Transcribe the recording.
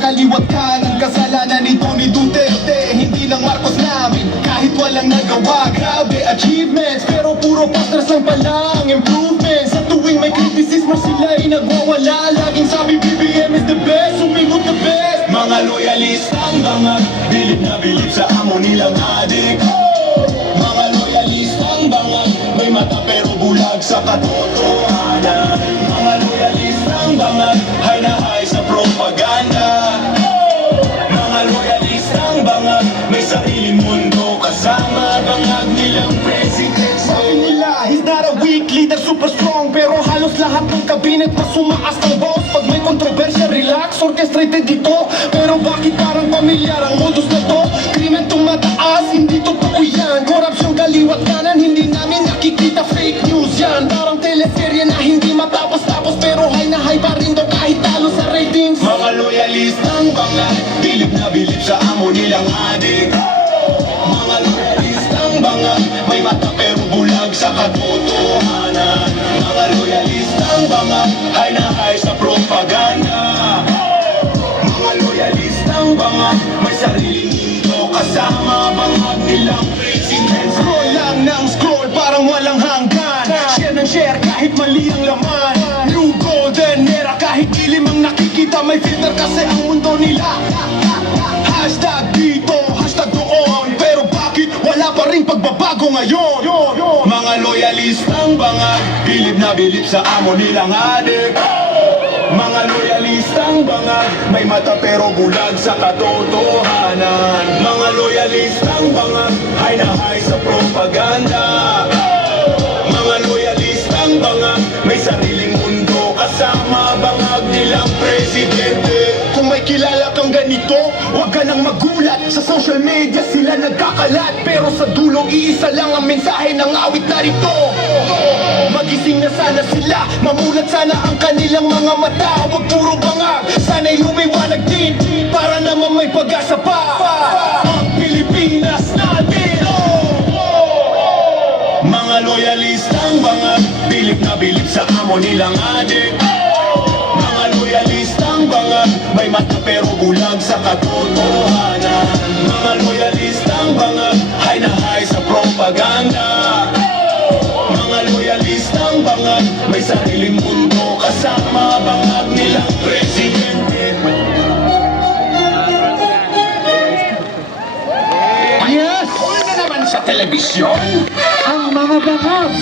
kaliwat kanan. Kasalanan ni Tony Duterte, hindi lang Marcos namin. Kahit walang nagawa, grabe achievements, pero puro posters lang palang improvements. Sa tuwing may kritisismo sila'y nagwawala. Laging sabi BBM is the best, sumigot the best. Mga loyalistang bangag, bilib na bilib sa amo nilang adik. Mga loyalistang bangag, may mata pero bulag sa katotohanan. Mga loyalistang bangag, hay na hay sa propaganda. Mga loyalistang bangag, may sariling mundo kasama bangag nilang president. Sabi nila, he's not a weak leader, super strong, pero halos lahat ng kabinet mas sumaas ng boss. Pag may kontrobersya, relax, orchestrated dito. Pero bakit parang pamilyar ang modus na to? Krimen tumataas, hindi totoo yan. Korupsyon kaliwat kanan, hindi namin nakikita, fake news yan. Parang teleserye na hindi matapos-tapos, pero hay na hay pa rin to kahit talo sa ratings. Mga loyalistang bangag, bilib na bilib sa amo nilang adik. Mga loyalistang bangag, may mata pero bulag sa katotohanan. Mga loyalistang bangag, hay na hay sa propaganda. Mga loyalistang bangag, may sariling mundo kasama bangag nilang president. Scroll lang ng scroll, parang walang hanggan. Share ng share kahit mali ang laman. New golden era, kahit dilim ang nakikita, may filter kasi ang mundo nila. Hashtag dito, hashtag doon, pero bakit wala pa rin pagbabago ngayon? Mga loyalistang bangag, bilib na bilib sa amo nilang adik. Mga loyalistang bangag, may mata pero bulag sa katotohanan. Mga loyalistang bangag, hay na hay sa propaganda. Mga loyalistang bangag, may sariling mundo kasama bangag nilang presidente. Kung may kilala kang ganito, huwag ka nang magulat. Sa social media sila nagkakalat, pero sa dulo iisa lang ang mensahe ng awit na rito. Magising na sana sila, mamulat sana ang kanilang mga mata. Huwag puro bangag, sana'y lumiwanag din, para naman may pag-asa pa ang Pilipinas natin. Mga loyalistang bangag, bilib na bilib sa amo nilang adik. Mga loyalistang bangag, may mata pero bulag sa katotohanan. Mga loyalistang bangag, hay na hay sa propaganda. Mga loyalistang bangag, may sariling mundo kasama bangag nilang presidente. Yes! Uy na naman sa telebisyon, Ang mga bangag